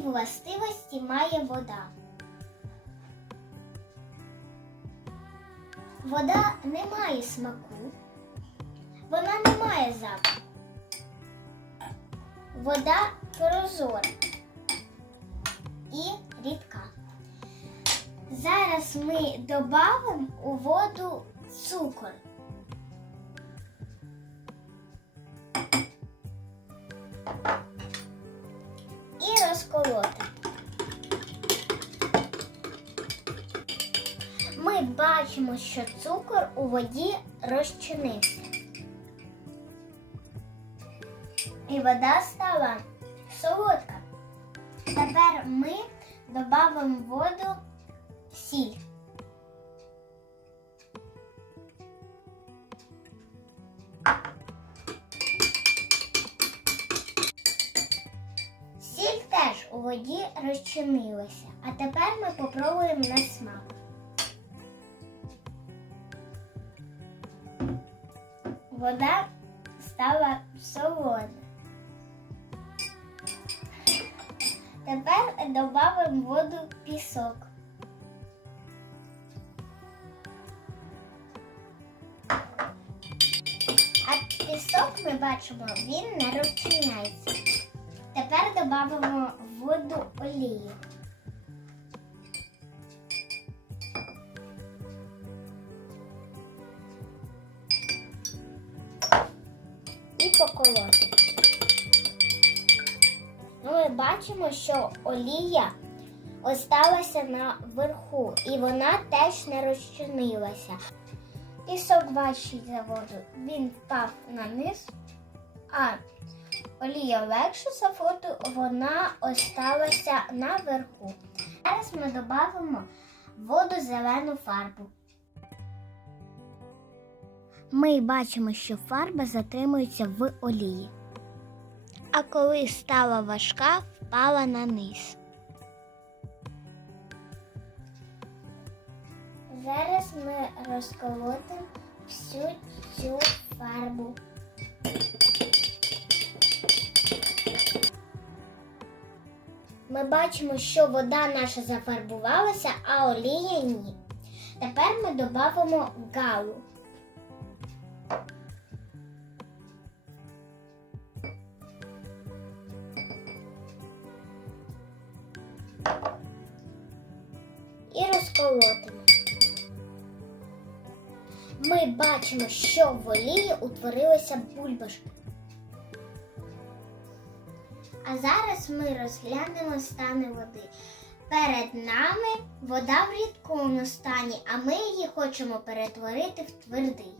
властивості має вода? Вода не має смаку, вона не має запаху. Вода прозора і рідка. Зараз ми додамо у воду цукор. Розколоти. Ми бачимо, що цукор у воді розчинився. І вода стала солодка. Тепер ми додамо воду воді розчинилася. А тепер ми попробуємо на смак. Вода стала солона. Тепер додамо в воду пісок. А пісок ми бачимо, він не розчиняється. Тепер додамо в воду олію. І поколоти. Ну, ми бачимо, що олія осталася наверху, і вона теж не розчинилася. Пісок важчий за воду, він впав на низ, а олія за воду, вона осталася наверху. Зараз ми додамо воду зелену фарбу. Ми бачимо, що фарба затримується в олії. А коли стала важка, впала на низ. Зараз ми розколотимо всю цю фарбу. Ми бачимо, що вода наша зафарбувалася, а олія ні. Тепер ми додамо галу. і розколотимо. Ми бачимо, що в олії утворилися бульбашки. А зараз ми розглянемо стани води. Перед нами вода в рідкому стані, а ми її хочемо перетворити в твердий.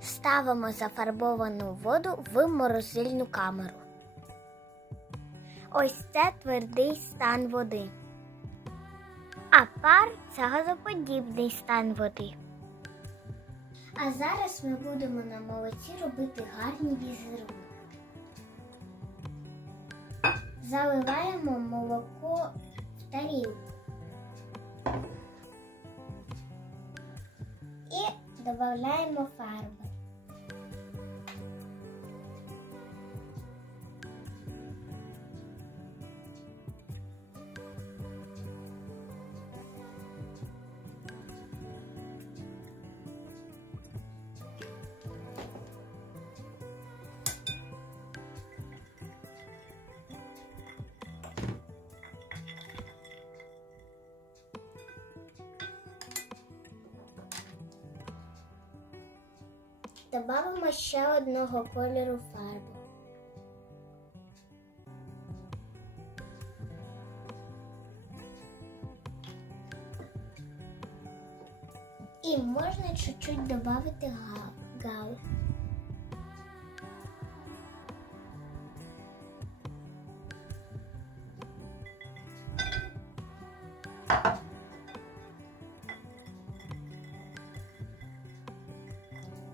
Ставимо зафарбовану воду в морозильну камеру. Ось це твердий стан води. А пар це газоподібний стан води. А зараз ми будемо на молоці робити гарні візерунки. Заливаємо молоко в тарілку. І додаємо фарби. Добавимо ще одного кольору фарби. І можна чуть-чуть додати га-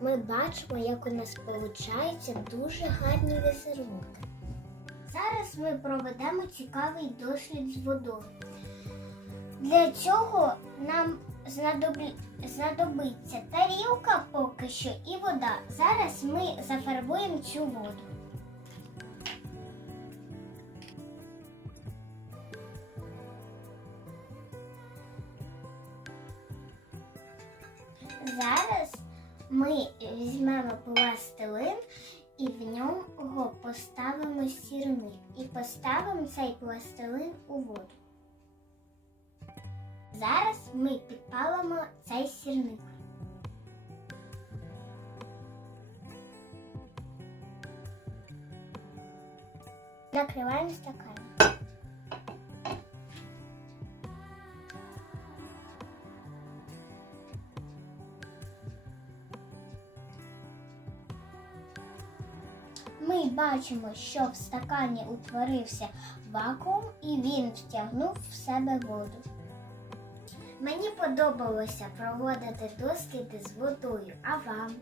Ми бачимо, як у нас виходить дуже гарні візерунки. Зараз ми проведемо цікавий дослід з водою. Для цього нам знадобиться тарілка поки що і вода. Зараз ми зафарбуємо цю воду. Зараз ми візьмемо пластилин і в нього поставимо сірник. І поставимо цей пластилин у воду. Зараз ми підпалимо цей сірник. Накриваємо стакан. Бачимо, що в стакані утворився вакуум і він втягнув в себе воду. Мені подобалося проводити досліди з водою, а вам?